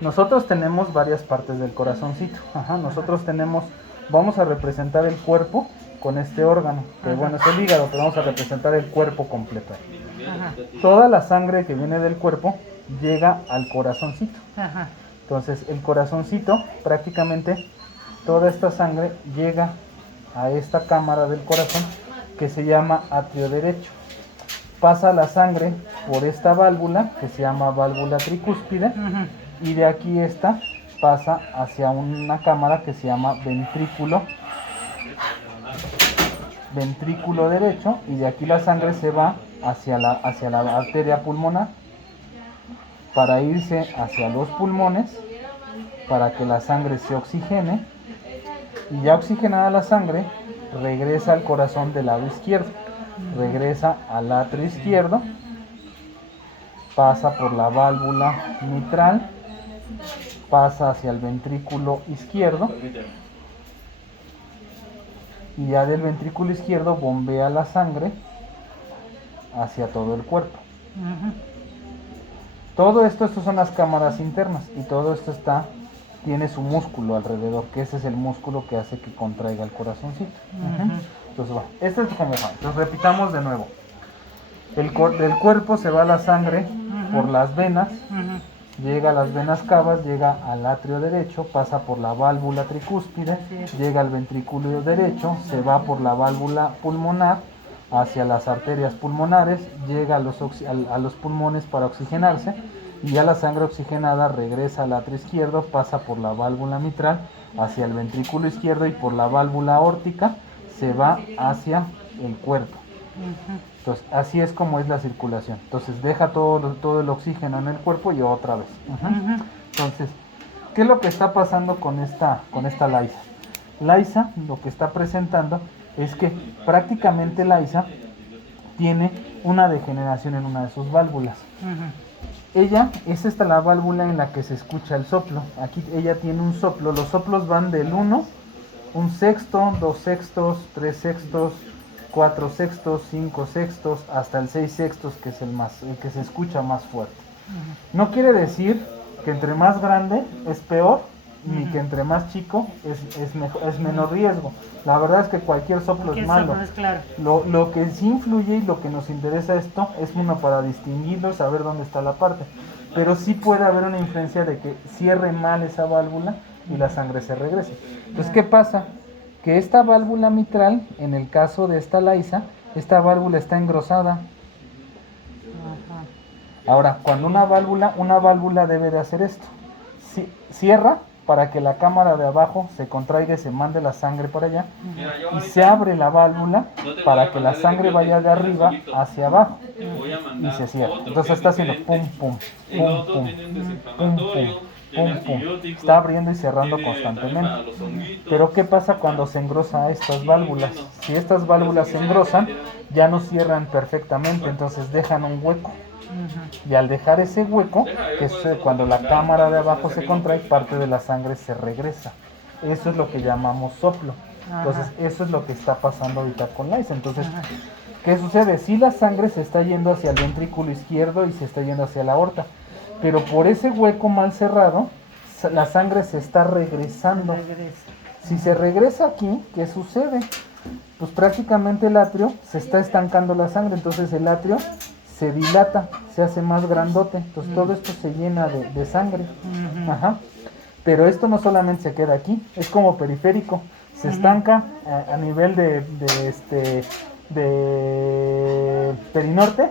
Nosotros tenemos varias partes del corazoncito. Nosotros tenemos, vamos a representar el cuerpo con este órgano, que bueno, es el hígado, pero vamos a representar el cuerpo completo. Toda la sangre que viene del cuerpo llega al corazoncito. Entonces, el corazoncito, prácticamente, toda esta sangre llega a esta cámara del corazón que se llama atrio derecho. Pasa la sangre por esta válvula que se llama válvula tricúspide y de aquí esta pasa hacia una cámara que se llama ventrículo derecho, y de aquí la sangre se va hacia la arteria pulmonar para irse hacia los pulmones para que la sangre se oxigene, y ya oxigenada la sangre regresa al corazón del lado izquierdo, regresa al atrio izquierdo, pasa por la válvula mitral, pasa hacia el ventrículo izquierdo y ya del ventrículo izquierdo bombea la sangre hacia todo el cuerpo. Todo esto, estas son las cámaras internas, y todo esto tiene su músculo alrededor, que ese es el músculo que hace que contraiga el corazoncito. Entonces, bueno, esto es como va. Entonces, repitamos de nuevo. Del cuerpo se va la sangre por las venas, llega a las venas cavas, llega al atrio derecho, pasa por la válvula tricúspide, llega al ventrículo derecho, se va por la válvula pulmonar hacia las arterias pulmonares, llega a los pulmones para oxigenarse, y ya la sangre oxigenada regresa al atrio izquierdo, pasa por la válvula mitral hacia el ventrículo izquierdo y por la válvula aórtica se va hacia el cuerpo. Entonces, así es como es la circulación. Entonces, deja todo el oxígeno en el cuerpo y otra vez. Entonces, ¿qué es lo que está pasando con esta LISA? LISA lo que está presentando es que prácticamente LISA tiene una degeneración en una de sus válvulas. Es esta la válvula en la que se escucha el soplo. Aquí ella tiene un soplo. Los soplos van del 1, 1/6, 2/6, 3/6, 4/6, 5/6, hasta el 6/6, que es el que se escucha más fuerte. No quiere decir que entre más grande es peor, ni que entre más chico es menor riesgo. La verdad es que cualquier soplo es malo. Lo que sí influye y lo que nos interesa esto es uno para distinguirlo, saber dónde está la parte. Pero sí puede haber una influencia de que cierre mal esa válvula y la sangre se regrese. Entonces, ¿qué pasa? Que esta válvula mitral, en el caso de esta LISA, esta válvula está engrosada. Ahora, cuando una válvula debe de hacer esto. Cierra para que la cámara de abajo se contraiga y se mande la sangre para allá, y se abre la válvula para que la sangre vaya de arriba hacia abajo y se cierra. Entonces está haciendo pum, pum, pum, pum, pum, pum, pum, pum. Está abriendo y cerrando constantemente. Pero ¿qué pasa cuando se engrosan estas válvulas? Si estas válvulas se engrosan, ya no cierran perfectamente, entonces dejan un hueco. Y al dejar ese hueco, que es cuando la cámara de abajo se contrae, parte de la sangre se regresa. Eso es lo que llamamos soplo. Entonces, eso es lo que está pasando ahorita con LISA. Entonces, ¿qué sucede? Si la sangre se está yendo hacia el ventrículo izquierdo y se está yendo hacia la aorta, pero por ese hueco mal cerrado, la sangre se está regresando. Si se regresa aquí, ¿qué sucede? Pues prácticamente el atrio se está estancando la sangre, entonces el atrio se dilata, se hace más grandote, entonces todo esto se llena de sangre. Pero esto no solamente se queda aquí, es como periférico, se estanca a nivel de perinorte,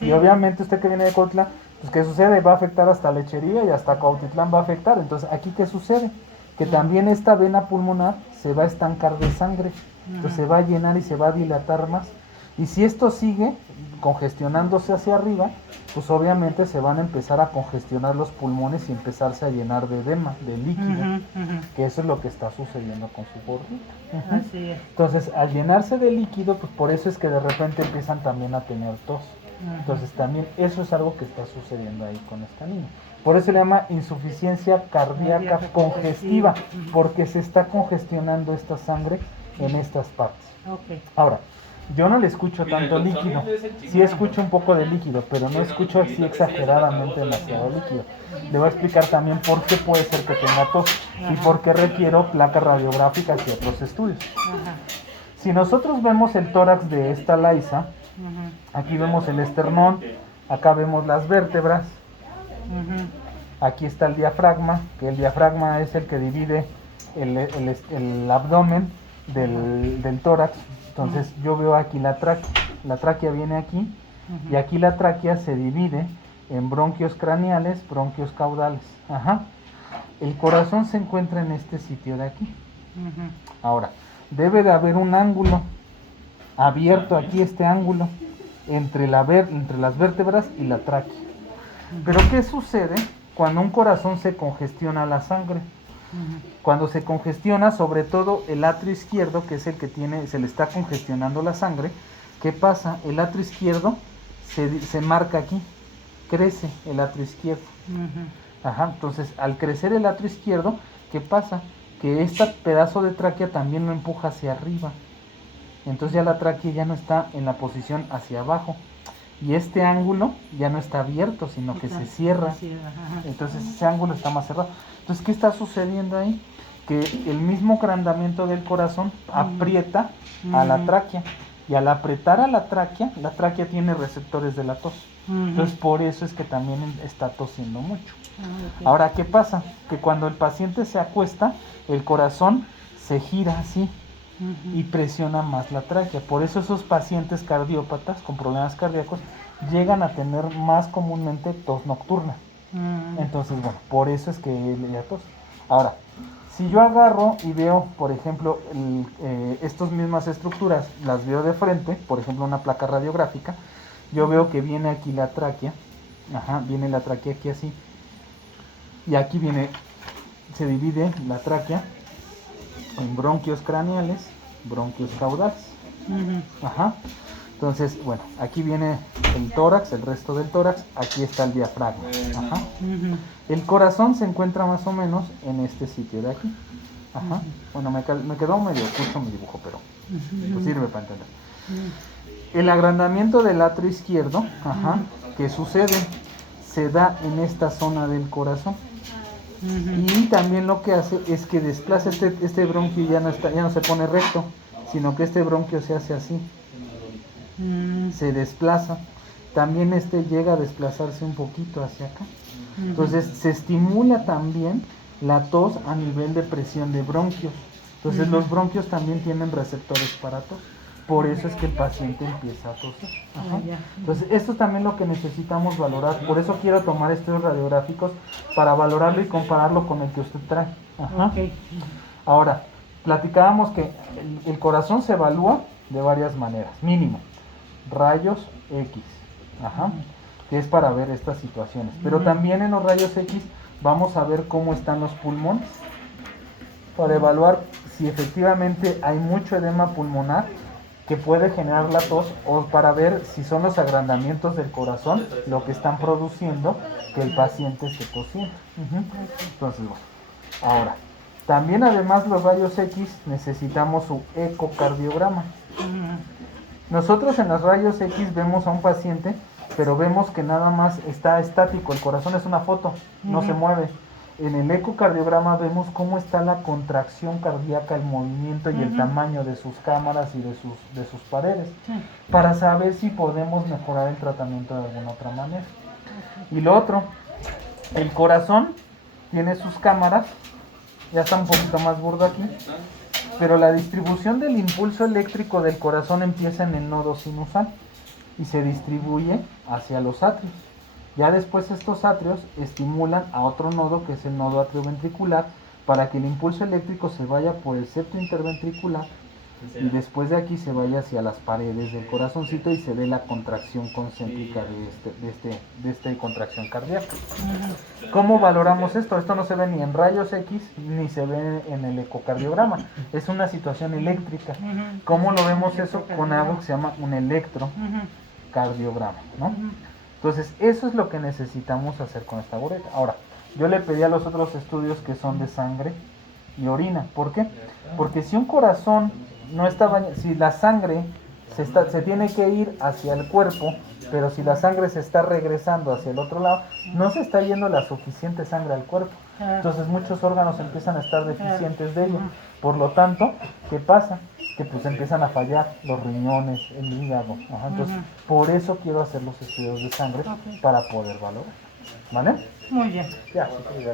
y obviamente usted que viene de Cuautitlán, pues ¿qué sucede? Va a afectar hasta Lechería y hasta Cuautitlán va a afectar. Entonces, ¿aquí qué sucede? Que también esta vena pulmonar se va a estancar de sangre, entonces se va a llenar y se va a dilatar más. Y si esto sigue congestionándose hacia arriba, pues obviamente se van a empezar a congestionar los pulmones y empezarse a llenar de edema, de líquido, que eso es lo que está sucediendo con su gordita. Así es. Entonces, al llenarse de líquido, pues por eso es que de repente empiezan también a tener tos. Entonces, también eso es algo que está sucediendo ahí con esta niña. Por eso se llama insuficiencia cardíaca congestiva, porque se está congestionando esta sangre en estas partes. Ahora, yo no le escucho tanto líquido. Sí escucho un poco de líquido, pero no escucho así exageradamente demasiado líquido. Le voy a explicar también por qué puede ser que tenga tos y por qué requiero placas radiográficas y otros estudios. Si nosotros vemos el tórax de esta Laisa, aquí vemos el esternón, acá vemos las vértebras, aquí está el diafragma, que el diafragma es el que divide el abdomen del tórax. Entonces yo veo aquí la tráquea viene aquí, y aquí la tráquea se divide en bronquios craneales, bronquios caudales. El corazón se encuentra en este sitio de aquí. Ahora, debe de haber un ángulo abierto aquí, este ángulo, entre las vértebras y la tráquea. Pero ¿qué sucede cuando un corazón se congestiona la sangre? Cuando se congestiona, sobre todo el atrio izquierdo, que es el que se le está congestionando la sangre, ¿qué pasa? El atrio izquierdo se marca aquí, crece el atrio izquierdo. Entonces, al crecer el atrio izquierdo, ¿qué pasa? Que este pedazo de tráquea también lo empuja hacia arriba. Entonces ya la tráquea ya no está en la posición hacia abajo. Y este ángulo ya no está abierto, sino que se cierra. Entonces ese ángulo está más cerrado. Entonces, ¿qué está sucediendo ahí? Que el mismo agrandamiento del corazón aprieta a la tráquea. Y al apretar a la tráquea tiene receptores de la tos. Entonces, por eso es que también está tosiendo mucho. Ahora, ¿qué pasa? Que cuando el paciente se acuesta, el corazón se gira así y presiona más la tráquea. Por eso esos pacientes cardiópatas con problemas cardíacos llegan a tener más comúnmente tos nocturna. Entonces, bueno, por eso es que le tos. Ahora, si yo agarro y veo, por ejemplo, estas mismas estructuras, las veo de frente, por ejemplo, una placa radiográfica, yo veo que viene aquí la tráquea, viene la tráquea aquí así, y aquí se divide la tráquea en bronquios craneales, bronquios caudales. Entonces, bueno, aquí viene el tórax, el resto del tórax, aquí está el diafragma. El corazón se encuentra más o menos en este sitio de aquí. Bueno, me quedó medio oculto mi dibujo, pero pues sirve para entender. El agrandamiento del atrio izquierdo, que sucede, se da en esta zona del corazón. Y también lo que hace es que desplaza este bronquio, ya no se pone recto, sino que este bronquio se hace así. Se desplaza. También llega a desplazarse un poquito hacia acá. Entonces se estimula también la tos a nivel de presión de bronquios. Entonces los bronquios también tienen receptores para tos. Por eso es que el paciente empieza a toser. Entonces esto es también lo que necesitamos valorar. Por eso quiero tomar estudios radiográficos para valorarlo y compararlo con el que usted trae. Ahora, platicábamos que el corazón se evalúa de varias maneras. Mínimo, rayos X, que es para ver estas situaciones. Pero también en los rayos X vamos a ver cómo están los pulmones, para evaluar si efectivamente hay mucho edema pulmonar que puede generar la tos, o para ver si son los agrandamientos del corazón lo que están produciendo que el paciente esté tosiendo. Entonces, bueno, ahora, también además los rayos X necesitamos su ecocardiograma. Nosotros en los rayos X vemos a un paciente, pero vemos que nada más está estático, el corazón es una foto, no se mueve. En el ecocardiograma vemos cómo está la contracción cardíaca, el movimiento y el tamaño de sus cámaras y de sus paredes, para saber si podemos mejorar el tratamiento de alguna otra manera. Y lo otro, el corazón tiene sus cámaras, ya está un poquito más burdo aquí, pero la distribución del impulso eléctrico del corazón empieza en el nodo sinusal y se distribuye hacia los atrios. Ya después estos atrios estimulan a otro nodo, que es el nodo atrioventricular, para que el impulso eléctrico se vaya por el septo interventricular y después de aquí se vaya hacia las paredes del corazoncito y se dé la contracción concéntrica de esta contracción cardíaca. ¿Cómo valoramos esto? Esto no se ve ni en rayos X ni se ve en el ecocardiograma. Es una situación eléctrica. ¿Cómo lo vemos eso? Con algo que se llama un electrocardiograma, ¿no? Entonces, eso es lo que necesitamos hacer con esta bureta. Ahora, yo le pedí a los otros estudios que son de sangre y orina. ¿Por qué? Porque si un corazón no está bañado, si la sangre se tiene que ir hacia el cuerpo, pero si la sangre se está regresando hacia el otro lado, no se está yendo la suficiente sangre al cuerpo. Entonces muchos órganos empiezan a estar deficientes de ello. Por lo tanto, ¿qué pasa? Que pues empiezan a fallar los riñones, el hígado. Entonces, por eso quiero hacer los estudios de sangre para poder valorar. ¿Vale? Muy bien. Ya, sí,